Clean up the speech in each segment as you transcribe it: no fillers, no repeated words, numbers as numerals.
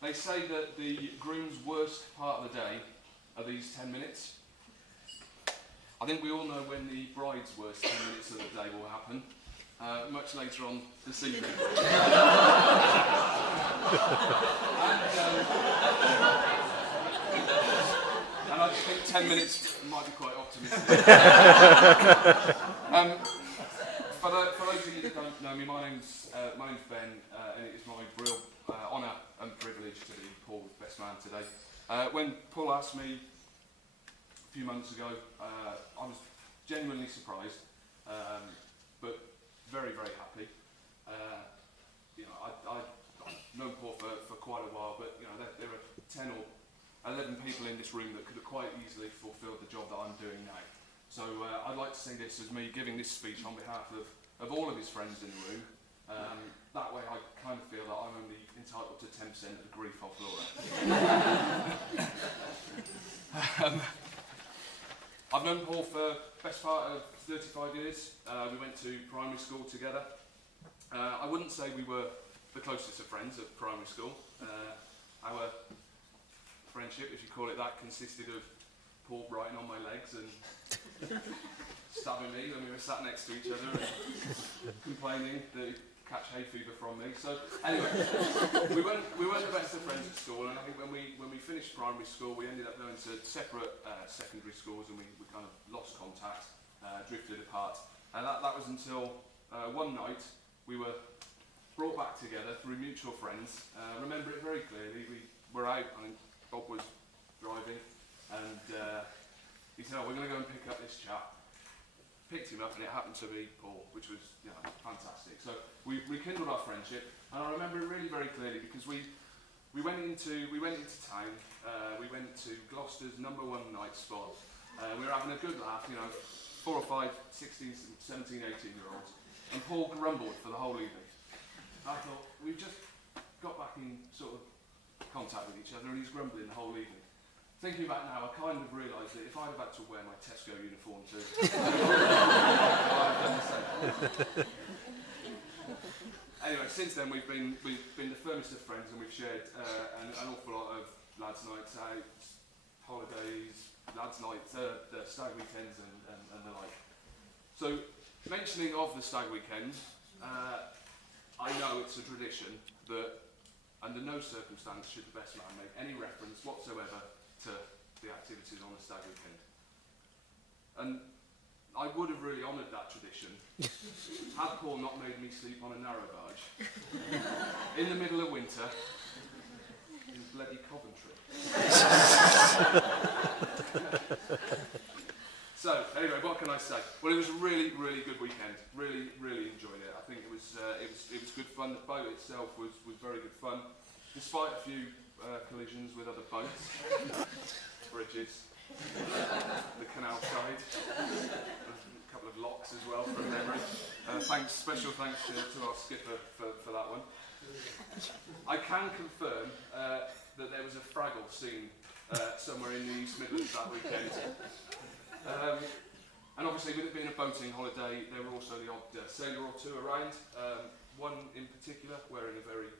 They say that the groom's worst part of the day are these 10 minutes. I think we all know when the bride's worst 10 minutes of the day will happen, much later on this evening. And I just think 10 minutes might be quite optimistic. For those of you that don't know me, my name's Ben, and it is my real honour and privilege to be Paul's best man today. When Paul asked me a few months ago, I was genuinely surprised, but very, very happy. I've known Paul for quite a while, but there are 10 or 11 people in this room that could have quite easily fulfilled the job that I'm doing now. So I'd like to see this as me giving this speech on behalf of all of his friends in the room. That way I kind of feel that I'm only entitled to 10% of the grief of Laura. I've known Paul for the best part of 35 years. We went to primary school together. I wouldn't say we were the closest of friends at primary school. Our friendship, if you call it that, consisted of Paul writing on my legs and stabbing me when we were sat next to each other and complaining that he'd catch hay fever from me. So anyway, we weren't the best of friends at school, and I think when we finished primary school, we ended up going to separate secondary schools, and we kind of lost contact, drifted apart. And that was until one night we were brought back together through mutual friends. I remember it very clearly. We were out, I think Bob was driving, and he said, we're going to go and pick up this chap. Picked him up, and it happened to be Paul, which was fantastic. So we rekindled our friendship, and I remember it really very clearly because we went into town. We went to Gloucester's #1 night spot. We were having a good laugh, 4 or 5 16, 17, 18-year-olds, and Paul grumbled for the whole evening. I thought, we've just got back in sort of contact with each other, and he's grumbling the whole evening. Thinking back now, I kind of realised that if I'd have had to wear my Tesco uniform to I'd have done the same. Anyway, since then we've been the firmest of friends, and we've shared an awful lot of lads' nights out, holidays, lads' nights, the stag weekends, and the like. So, mentioning of the stag weekend, I know it's a tradition that under no circumstance should the best man make any reference whatsoever to the activities on the stag weekend. And I would have really honoured that tradition had Paul not made me sleep on a narrow barge in the middle of winter in bloody Coventry. So, anyway, what can I say? Well, it was a really, really good weekend. Really, really enjoyed it. I think it was good fun. The boat itself was very good fun, despite a few collisions with other boats, bridges, the canal side, a couple of locks as well from memory. Special thanks to our skipper for that one. I can confirm that there was a Fraggle scene somewhere in the East Midlands that weekend. And obviously, with it being a boating holiday, there were also the odd sailor or two around, one in particular wearing a very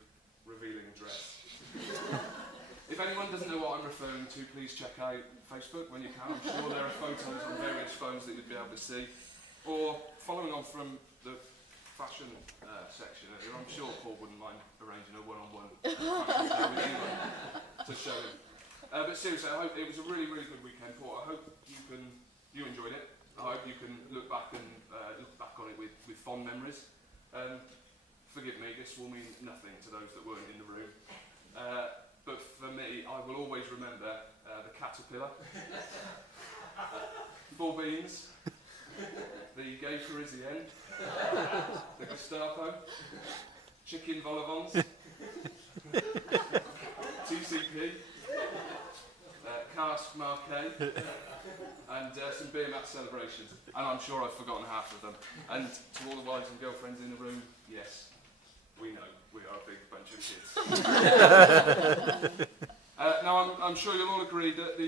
revealing dress. If anyone doesn't know what I'm referring to, please check out Facebook when you can. I'm sure there are photos on various phones that you'd be able to see. Or, following on from the fashion section earlier, I'm sure Paul wouldn't mind arranging a one-on-one fashion show with anyone to show him. But seriously, I hope it was a really, really good weekend, Paul. I hope you enjoyed it. I hope you can look back on it with fond memories. Forgive me, this will mean nothing to those that weren't in the room. But for me, I will always remember the caterpillar, 4 beans, the gay Parisienne, the Gestapo, chicken vol au vent, TCP, cask marquet, and some beer mat celebrations. And I'm sure I've forgotten half of them. And to all the wives and girlfriends in the room, yes, we know. We are a big bunch of kids. Now, I'm sure you'll all agree that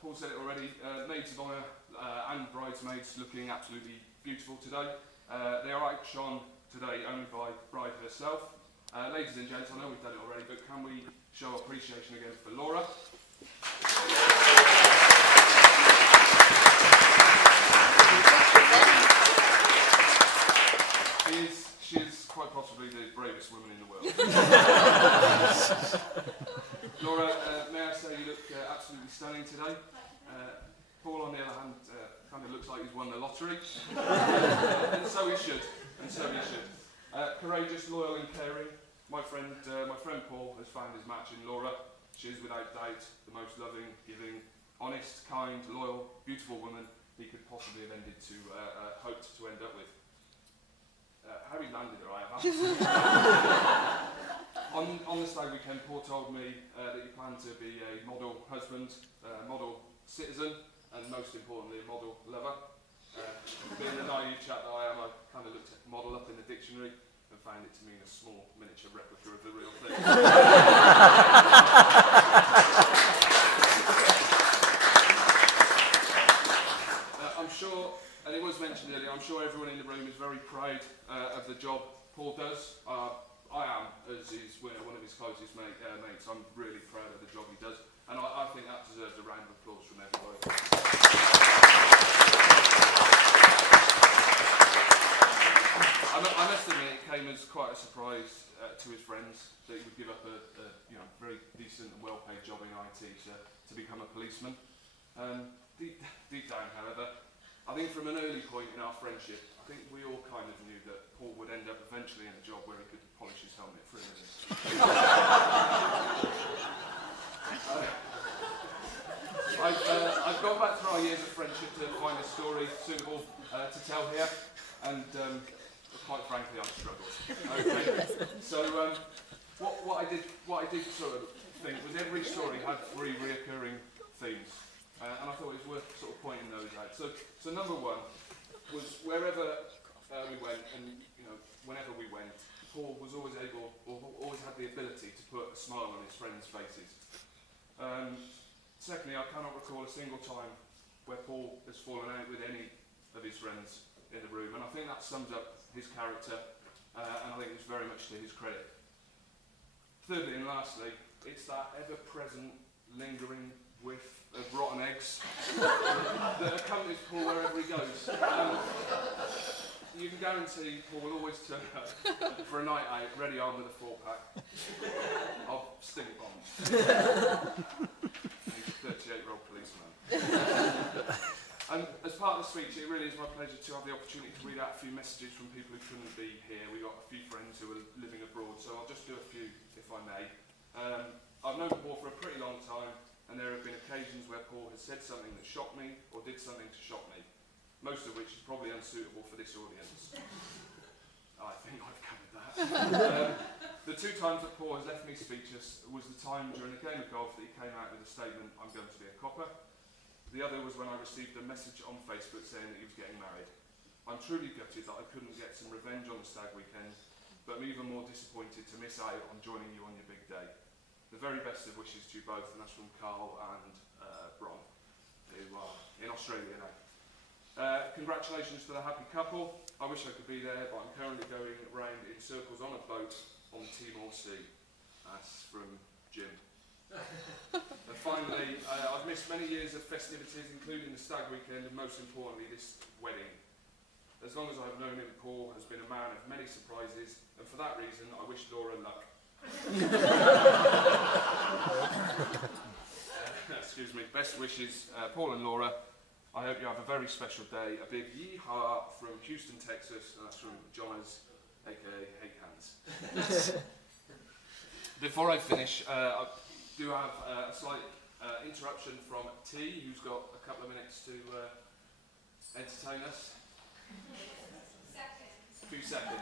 Paul said it already, maids of honour and bridesmaids looking absolutely beautiful today. They are outshone today only by the bride herself. Ladies and gents, I know we've done it already, but can we show appreciation again for Laura? She is quite possibly the bravest woman in the world. Laura, may I say you look absolutely stunning today. Paul, on the other hand, kind of looks like he's won the lottery. And so he should. Courageous, loyal and caring. My friend Paul has found his match in Laura. She is without doubt the most loving, giving, honest, kind, loyal, beautiful woman he could possibly have hoped to end up with. How he landed her, I have asked. On the stag weekend, Paul told me that you plan to be a model husband, model citizen, and most importantly, a model lover. Being the naive chap that I am, I kind of looked at model up in the dictionary and found it to mean a small miniature replica of the real thing. I'm sure, and it was mentioned earlier, I'm sure everyone in the room is very proud of the job Paul does. I am, as he's one of his closest mates. I'm really proud of the job he does, and I think that deserves a round of applause from everybody. I must admit, it came as quite a surprise to his friends that he would give up a very decent and well-paid job in IT to become a policeman. Deep down, however, I think from an early point in our friendship, I think we all kind of knew that Paul would end up eventually in a job where he could polish his helmet for a living. I've gone back through our years of friendship to find a story suitable to tell here, and quite frankly, I've struggled. Okay, so what I did sort of think was every story had 3 reoccurring themes, and I thought it was worth sort of pointing those out. So number one was wherever we went, and whenever we went, Paul was always had the ability to put a smile on his friends' faces. Secondly, I cannot recall a single time where Paul has fallen out with any of his friends in the room, and I think that sums up his character, and I think it's very much to his credit. Thirdly and lastly, it's that ever-present, lingering whiff of rotten eggs that accompanies Paul wherever he goes. You can guarantee Paul will always turn up for a night out, ready armed with a 4-pack of stink bombs. He's a 38-year-old policeman. And as part of the speech, it really is my pleasure to have the opportunity to read out a few messages from people who couldn't be here. We've got a few friends who are living abroad, so I'll just do a few, if I may. I've known Paul for a pretty long time, and there have been occasions where Paul has said something that shocked me, or did something to shock me, most of which is probably unsuitable for this audience. I think I've covered that. The 2 times that Paul has left me speechless was the time during a game of golf that he came out with a statement, "I'm going to be a copper." The other was when I received a message on Facebook saying that he was getting married. I'm truly gutted that I couldn't get some revenge on the stag weekend, but I'm even more disappointed to miss out on joining you on your big day. The very best of wishes to you both, and that's from Carl and Bron, who are in Australia now. Congratulations to the happy couple. I wish I could be there, but I'm currently going round in circles on a boat on Timor Sea. That's from Jim. And finally, I've missed many years of festivities, including the stag weekend, and most importantly, this wedding. As long as I've known him, Paul has been a man of many surprises, and for that reason, I wish Laura luck. Excuse me. Best wishes, Paul and Laura. I hope you have a very special day. A big yee-haw from Houston, Texas, and that's from Jonas, aka Hate Hands. Before I finish, I do have a slight interruption from T, who's got a couple of minutes to entertain us. A few seconds.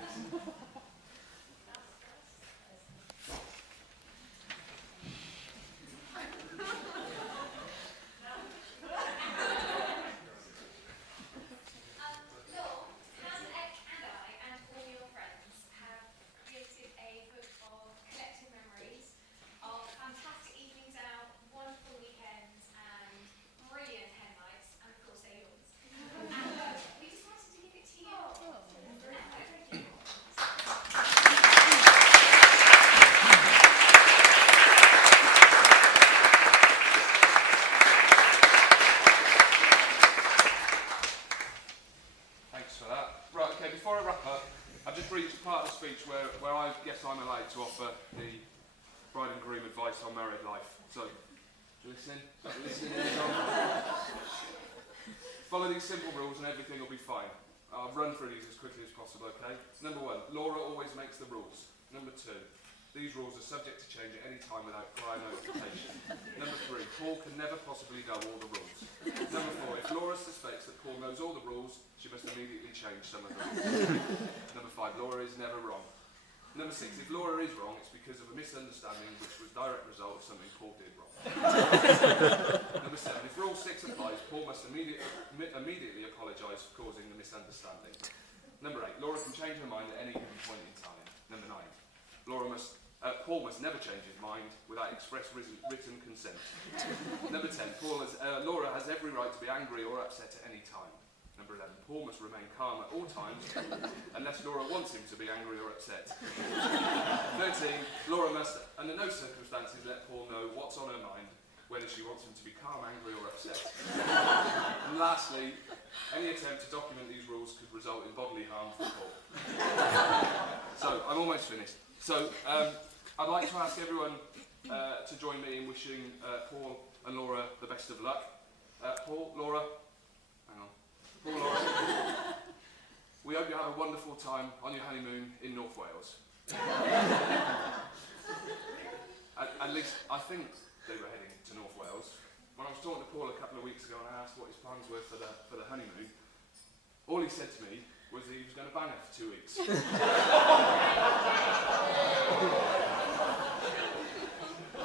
bride and groom advice on married life. So, do you listen? Follow these simple rules and everything will be fine. I'll run through these as quickly as possible, okay? Number 1, Laura always makes the rules. Number 2, these rules are subject to change at any time without prior notification. Number 3, Paul can never possibly know all the rules. Number 4, if Laura suspects that Paul knows all the rules, she must immediately change some of them. Number 5, Laura is never wrong. Number 6, if Laura is wrong, it's because of a misunderstanding which was a direct result of something Paul did wrong. Number 7, if rule 6 applies, Paul must immediately apologise for causing the misunderstanding. Number 8, Laura can change her mind at any given point in time. Number 9, Paul must never change his mind without express written consent. Number 10, Laura has every right to be angry or upset at any time. Number 11, Paul must remain calm at all times, unless Laura wants him to be angry or upset. 13, Laura must, under no circumstances, let Paul know what's on her mind, whether she wants him to be calm, angry or upset. And lastly, any attempt to document these rules could result in bodily harm for Paul. So, I'm almost finished. So, I'd like to ask everyone to join me in wishing Paul and Laura the best of luck. Paul, Laura, hang on. Paul, Laura, we hope you have a wonderful time on your honeymoon in North Wales. At least, I think they were heading to North Wales. When I was talking to Paul a couple of weeks ago and I asked what his plans were for the honeymoon, all he said to me was that he was going to bang her for 2 weeks.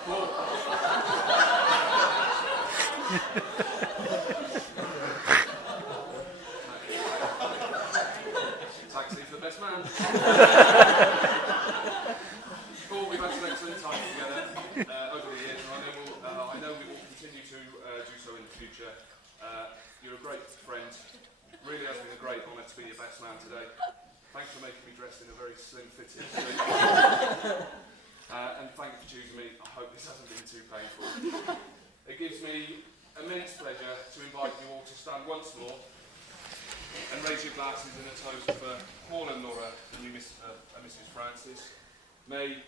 Paul. Taxi for the best man. Paul, we've had some excellent time together over the years, and I know we will continue to do so in the future. You're a great friend. Really has been a great honour to be your best man today. Thanks for making me dress in a very slim-fitting suit. And thank you for choosing me. I hope this hasn't been too painful. It gives me immense pleasure to invite you all to stand once more and raise your glasses in a toast for Paul and Laura, the new Mrs. Francis. May,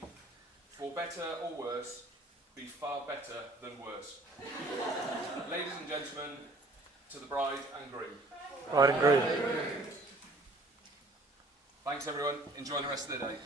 for better or worse, be far better than worse. Ladies and gentlemen, to the bride and groom. Bride and groom. Thanks everyone. Enjoy the rest of the day.